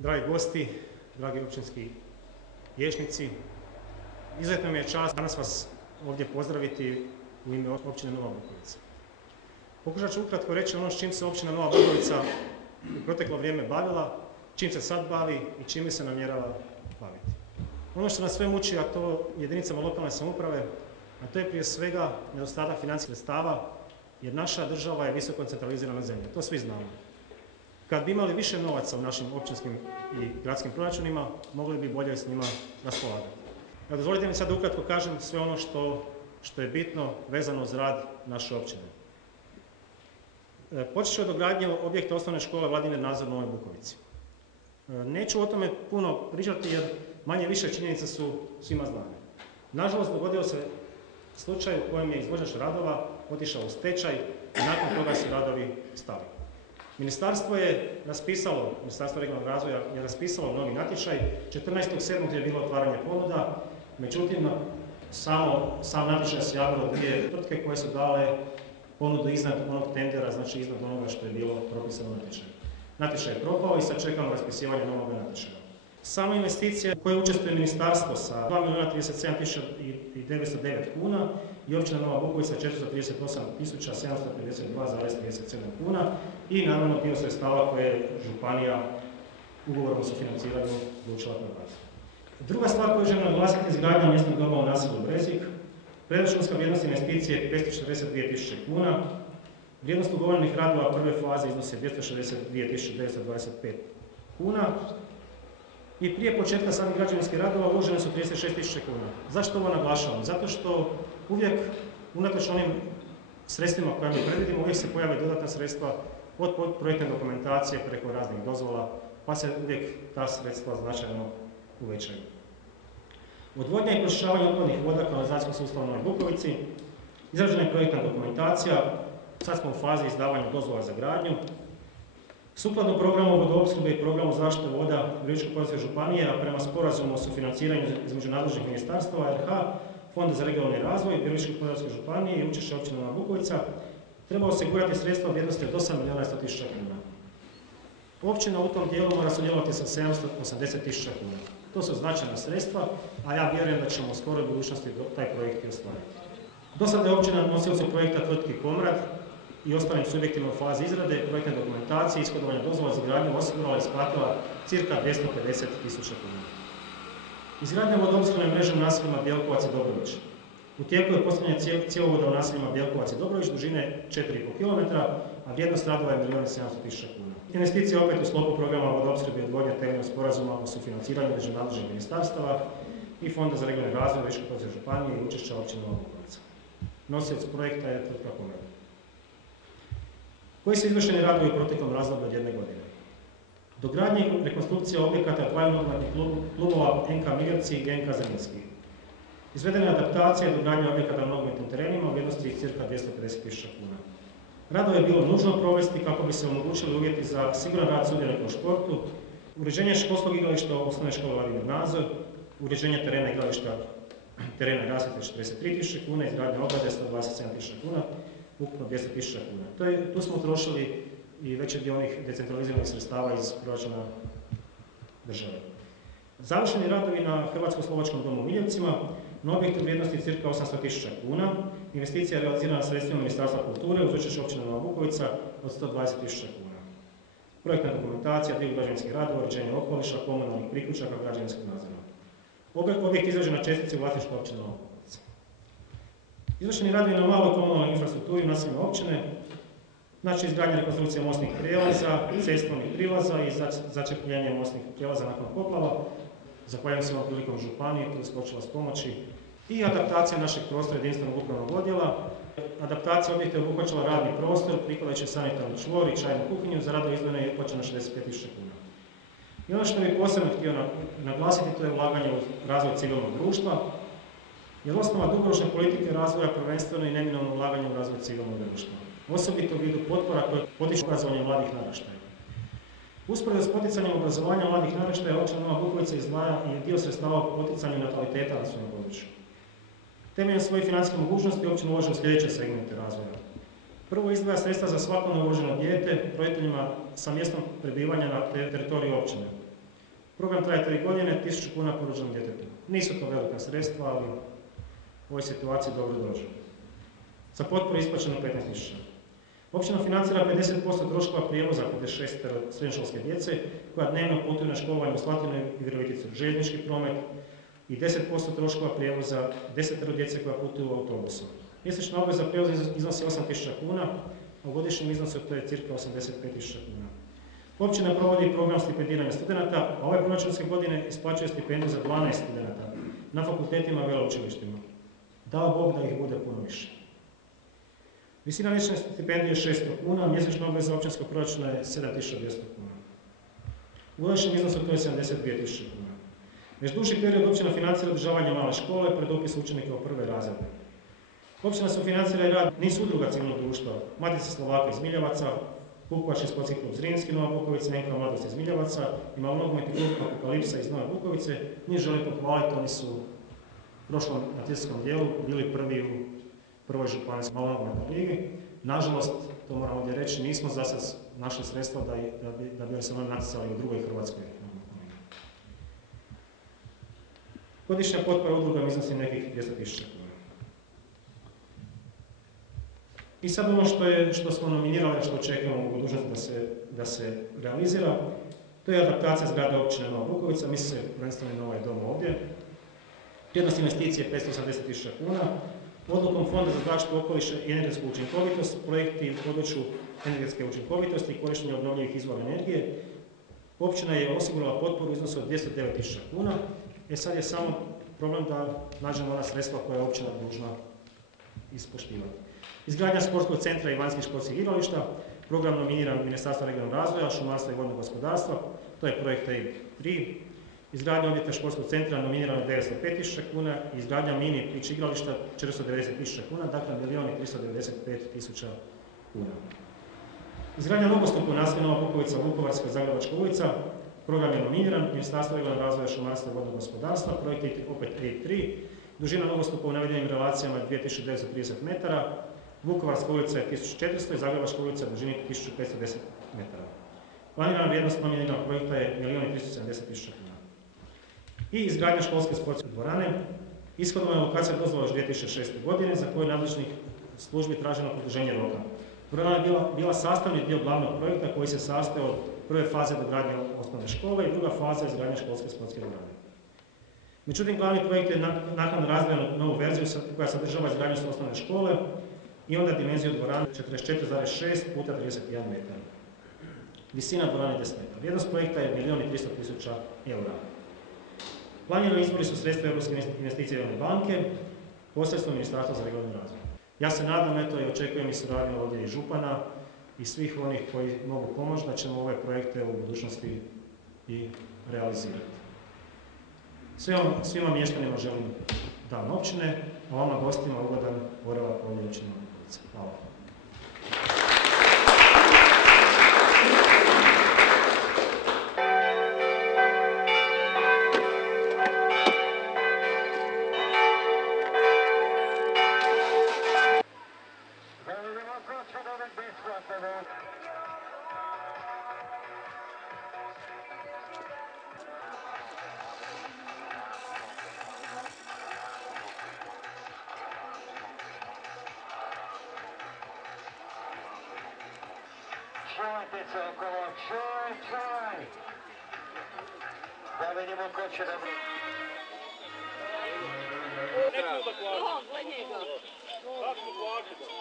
Dragi gosti, dragi općinski vijećnici, izuzetno mi je čast danas vas ovdje pozdraviti u ime općine Nova Bukovica. Pokušat ću ukratko reći ono s čim se općina Nova Bukovica u proteklo vrijeme bavila, čim se sad bavi i čime se namjerava baviti. Ono što nas sve muči, a to jedinicama lokalne samouprave, a to je prije svega nedostatak financijskih sredstava, jer naša država je visoko centralizirana zemlja, to svi znamo. Kad bi imali više novaca u našim općinskim i gradskim proračunima, mogli bi bolje s njima raspolagati. Dozvolite mi sad da ukratko kažem sve ono što je bitno vezano uz rad naše općine. Počet ću od dogradnje objekta osnovne škole Vladimir Nazor u Novoj Bukovici. Neću o tome puno pričati jer manje više činjenice su svima znane. Nažalost, dogodio se slučaj u kojem je izvođač radova otišao u stečaj i nakon toga su radovi stali. Ministarstvo regionalnog razvoja je raspisalo novi natječaj, 14.7. je bilo otvaranje ponuda, međutim sam natječaj se javilo dvije tvrtke koje su dale ponudu iznad onog tendera, znači iznad onoga što je bilo propisano u natječaju. Natječaj je propao i sad čekamo raspisivanje novog natječaja. Sama investicija u kojoj učestvuje ministarstvo sa 2.037.909 kuna i općina Nova Bukovica 438.752,37 kuna i naravno dio sredstava koje je županija ugovorom o sufinanciranju odlučila prebaciti. Druga stvar koju želim naglasiti je izgradnja mjesnog doma u naselju Brezik. Proračunska vrijednost investicije je 542.000 kuna. Vrijednost ugovorenih radova prve faze iznosi 262.925 kuna. I prije početka samih građevinskih radova uložene su 36.000 kuna. Zašto ovo naglašavam? Zato što uvijek, unatoč onim sredstvima koja mi predvidimo, uvijek se pojave dodatna sredstva od projektne dokumentacije preko raznih dozvola, pa se uvijek ta sredstva značajno uvećaju. Odvodnja i pročišćavanje otpadnih voda kanalizacijskog sustava u Novoj Bukovici, izrađena je projektna dokumentacija, sad smo u fazi izdavanja dozvola za gradnju. Sukladno programu vodoopskrbe i programu zaštite voda Virovitičko-podravske županije, a prema sporazumu o sufinanciranju između nadležnih ministarstava RH, Fonda za regionalni razvoj Virovitičko-podravske županije i učešće općine Nova Bukovica, treba osigurati sredstva u vrijednosti od 8.100.000 kuna. Općina u tom dijelu mora sudjelovati sa 780.000 kuna. To su značajna sredstva, a ja vjerujem da ćemo u skoroj budućnosti taj projekt i ostvariti. Do sada je općina nosioca projekta tvrtki Komrad i ostalim subjektima u fazi izrade, projektne dokumentacije i ishodovanja dozvola za gradnju osigurala i isplatila ca. 250.000 kuna. Izgradnja vodoopskrbne mreže u naseljima Bjelkovac i Dobrović. U tijeku je postavljanje cjevovoda u naseljima Bjelkovac i Dobrović dužine 4,5 km, a vrijednost radova je 1.700.000 kuna. Investicija opet u sklopu programa vodoopskrbe i odvodnje temeljem sporazuma o sufinanciranju između nadležnih ministarstava i Fonda za regionalni razvoj Virovitičko-podravske županije i učešća općine Nova Bukovica. Nosioc projekta je tvrtka Komrad. Koji su izvršeni radovi u proteklom razdoblju od 1 godine? Dogradnja i rekonstrukcija objekata dvaju nogometnih klubova NK Miljevci i NK Zrinski. Izvedena je adaptacija i dogradnja objekata na nogometnim terenima u vrijednosti ca. 250.000 kuna. Radove je bilo nužno provesti kako bi se omogućili uvjeti za siguran rad sudionika u športu, uređenje školskog igrališta osnovne škole Vladimir Nazor, uređenje terena igrališta terena rasvjete 43.000 kuna, izgradnja ograde 127.000 kuna, ukupno 200.000 kuna. Tu smo utrošili i veći dio onih decentraliziranih sredstava iz proračuna države. Završeni radovi na Hrvatsko-slovačkom domu u Miljevcima, na objektu vrijednosti ca. 800.000 kuna, investicija je realizirana sredstvima Ministarstva kulture uz učešće općine Nova Bukovica od 120.000 kuna. Projektna dokumentacija, dio građevinskih radova, uređenje okoliša, komunalnih priključaka, građevinskog nadzora. Objekt izrađen na čestici u vlasništvu općine Nova Bukovica. Izvršeni radovi na maloj komunalnoj infrastrukturi u naseljima općine, znači izgradnja rekonstrukcija mostnih prijelaza, cestovnih prilaza i začepljenje mostnih prijelaza nakon poplava. Zahvaljujem se ovom prilikom županiji, tu je skočila s pomoći. I adaptacija našeg prostora jedinstvenog upravnog odjela. Adaptacija objekta je obuhvaćala radni prostor, pripadajući sanitarni čvor i čajnu kuhinju, za radove izdvojeno je uplaćeno 65.000 kuna. I ono što bih posebno htio naglasiti, to je ulaganje u razvoj civilnog društva, jer osnova dugoročne politike razvoja prvenstveno i neminovno ulaganje u razvoj civilnog društva, osobito u vidu potpora koje potiču obrazovanje mladih naraštaja. Usporedo s poticanjem obrazovanja mladih naraštaja, općina Nova Bukovica izdvaja i dio sredstava u poticanju nataliteta na svom području. Temeljem svojih financijskih mogućnosti općina ulaže u sljedeće segmente razvoja. Prvo, izdvaja sredstva za svako novorođeno dijete roditeljima sa mjestom prebivanja na teritoriju općine. Program traje 3 godine, 1000 kuna po rođenom djetetu. Nisu to velika sredstva, ali u ovoj situaciji dobro dođu. Za potporu isplaćeno 15.000. Općina financira 50% troškova prijevoza 56 srednjoškolske djece koja dnevno putuju na školovanje u Slatinu i Viroviticu, željeznički promet i 10% troškova prijevoza 10 djece koja putuju u autobusu. Mjesečna obveza prijevoza iznosi 8.000 kuna, a u godišnjem iznosu to je cirka 85.000 kuna. Općina provodi program stipendiranja studenata, a ove proračunske godine isplaćuje stipendiju za 12 studenata na fakultetima i veleučilištima. Dao Bog da ih bude puno više. Visina mjesečne stipendije je 600 kuna, mjesečna obveza općinskog proračuna je 7.200 kuna. U godišnjem iznosu to je 72.000 kuna. Već duži period općina financira održavanje male škole pred upis učenika u prve razrede. Općina sufinancira i rad niz udruga civilnog društva, Matice Slovaka iz Miljevaca, Vukovarski sportski klub Zrinski, Nova Bukovica, Neka mladost iz Miljevaca i malonogometni klub Apokalipsa iz Nove Bukovice. Njih želim pohvaliti, oni su u prošlom natjecateljskom dijelu bili prvi u prvoj županijskoj malonogometnoj ligi. Nažalost, to moram ovdje reći, nismo za sad našli sredstva da bi se oni natjecali u drugoj Hrvatskoj. Godišnja potpora udrugama iznosi nekih 200.000 kuna. I sad ono što smo nominirali, što očekujemo u budućnosti da se realizira, to je adaptacija zgrade općine Nova Bukovica, misli se prvenstveno na ovaj dom ovdje. Vrijednost investicije je 580.000 kuna. Odlukom Fonda za zaštitu okoliša i energetsku učinkovitost, projekti u području energetske učinkovitosti i korištenja obnovljivih izvora energije, općina je osigurala potporu u iznosu od 209.000 kuna. Sad je samo problem da nađemo ona sredstva koja je općina dužna ispoštivati. Izgradnja sportskog centra i vanjskih sportskih igrališta, program nominiran Ministarstva regionalnog razvoja, šumarstva i vodnog gospodarstva, to je projekt EIB3. Izgradnja objekta športskog centra nominirana 905.000 kuna i izgradnja mini pitch igrališta 490.000 kuna, dakle 1.395.000 kuna. Izgradnja nogostupa u naselju Nova Bukovica, Vukovarska, Zagrebačka ulica, program je nominiran Ministarstvo regionalnog razvoja, šumarstva i vodnog gospodarstva, projekt je opet EIB3. Dužina nogostupa u navedenim relacijama je 2930 metara, Vukovarska ulica je 1400 i Zagrebačka ulica je dužini 1510 metara. Planirana vrijednost nominiranog projekta je 1.370.000 kuna. I izgradnja školske sportske dvorane. Ishodovana je lokacija dozvola još 2006. godine za koju je nadležnih službi traženo produženje roka. Dvorana je bila sastavni dio glavnog projekta koji se sastoji od prve faze dogradnje osnovne škole i druga faza izgradnje školske sportske dvorane. Međutim, glavni projekt je nakon razvoja novu verziju koja sadržava izgradnju osnovne škole i onda dimenziju dvorane 44,6 puta 31 metar. Visina dvorane 10 metara. Vrijednost projekta je 1.300.000 eura. Planirani izvori su sredstva Europske investicijske banke, posredstvom Ministarstva za regionalni razvoj. Ja se nadam, i očekujem i suradnju ovdje i župana i svih onih koji mogu pomoći da ćemo ove projekte u budućnosti i realizirati. Svima mještanima želim dan općine, a vama gostima ugodan boravak ovdje u općini Nova Bukovica. Hvala. Čuvajte se okolo, čuvaj! Da vidimo ko će da bude. Neku da plaću. Kako plaću?